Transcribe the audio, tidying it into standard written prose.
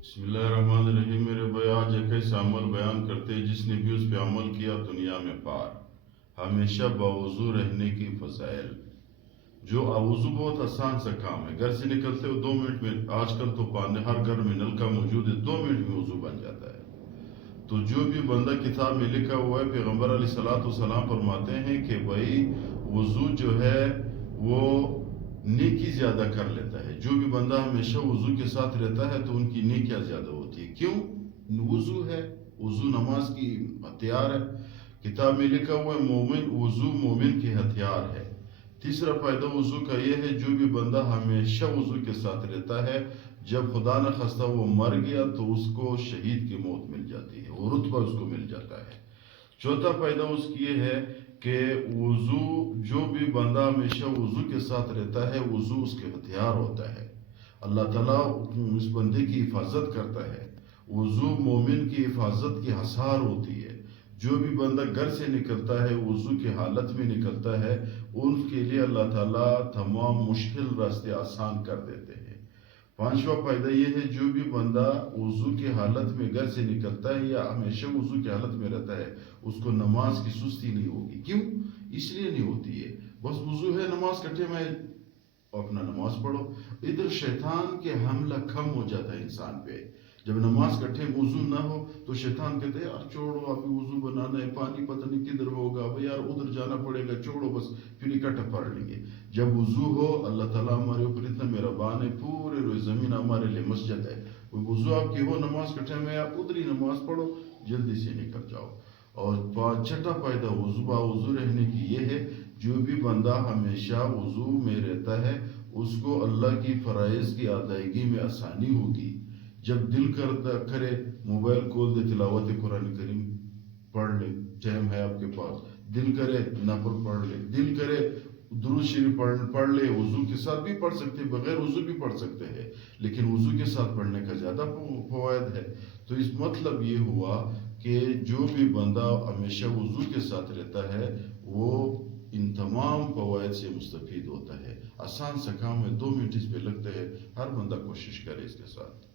بسم اللہ الرحمن الرحیم۔ میرے بھائی آج ایک ایسا عمل بیان کرتے ہیں جس نے بھی اس پہ عمل کیا دنیا میں پار، ہمیشہ باوضو رہنے کی فضائل۔ جو وضو بہت آسان سا کام ہے، گھر سے نکلتے ہو 2 منٹ میں، آج کل تو پانی ہر گھر میں نل کا موجود ہے، 2 منٹ میں وضو بن جاتا ہے۔ تو جو بھی بندہ کتاب میں لکھا ہوا ہے، پیغمبر علیہ الصلوۃ والسلام فرماتے ہیں کہ بھائی وضو جو ہے وہ نیکی زیادہ کر لیتا ہے۔ جو بھی بندہ ہمیشہ وضو کے ساتھ رہتا ہے تو ان کی نیکیاں زیادہ ہوتی ہے۔ کیوں؟ وضو ہے، وضو نماز کی ہتھیار ہے۔ کتاب میں لکھا ہوا ہے وضو مومن کی ہتھیار ہے۔ تیسرا فائدہ وضو کا یہ ہے، جو بھی بندہ ہمیشہ وضو کے ساتھ رہتا ہے، جب خدا نہ خواستہ وہ مر گیا تو اس کو شہید کی موت مل جاتی ہے، وہ رتبہ اس کو مل جاتا ہے۔ چوتھا فائدہ اس کی یہ ہے کہ وضو، جو بھی بندہ ہمیشہ وضو کے ساتھ رہتا ہے، وضو اس کے ہتھیار ہوتا ہے۔ اللہ تعالیٰ اس بندے کی حفاظت کرتا ہے۔ وضو مومن کی حفاظت کی حصار ہوتی ہے۔ جو بھی بندہ گھر سے نکلتا ہے وضو کی حالت میں نکلتا ہے، ان کے لیے اللہ تعالیٰ تمام مشکل راستے آسان کر دیتے ہیں۔ پانچواں فائدہ یہ ہے، جو بھی بندہ وضو کی حالت میں گھر سے نکلتا ہے یا ہمیشہ وضو کی حالت میں رہتا ہے، اس کو نماز کی سستی نہیں ہوگی۔ کیوں؟ اس لیے نہیں ہوتی ہے، بس وضو ہے، نماز کٹھے میں اپنا نماز پڑھو۔ ادھر شیطان کے حملہ کم ہو جاتا ہے انسان پہ۔ جب نماز کٹھے وضو نہ ہو تو شیطان کہتے ہیں یار چھوڑو، ابھی وضو بنانا ہے، پانی پتہ نہیں کدھر ہوگا، اب یار ادھر جانا پڑے گا، چھوڑو بس پھر اکٹھا پڑھ لیں گے۔ جب وضو ہو، اللہ تعالیٰ ہمارے اوپر اتنا مہربان ہے، پورے روئے زمین ہمارے لیے مسجد ہے۔ وضو آپ کی ہو نماز کٹھے میں، آپ ادھر ہی نماز پڑھو، جلدی سے نکل جاؤ۔ اور چھٹا فائدہ وضو رہنے کی یہ ہے، جو بھی بندہ ہمیشہ وضو میں رہتا ہے، اس کو اللہ کی فرائض کی ادائیگی میں آسانی ہوگی۔ جب دل کرے موبائل کھول دے، تلاوت قرآن کریم پڑھ لے، ٹائم ہے آپ کے پاس۔ دل کرے نفل پڑھ لے، دل کرے درود شریف پڑھ لے۔ وضو کے ساتھ بھی پڑھ سکتے، بغیر وضو بھی پڑھ سکتے ہیں، لیکن وضو کے ساتھ پڑھنے کا زیادہ فوائد ہے۔ تو اس مطلب یہ ہوا کہ جو بھی بندہ ہمیشہ وضو کے ساتھ رہتا ہے، وہ ان تمام فوائد سے مستفید ہوتا ہے۔ آسان سا کام ہے، 2 منٹ اس پہ لگتے ہیں، ہر بندہ کوشش کرے اس کے ساتھ۔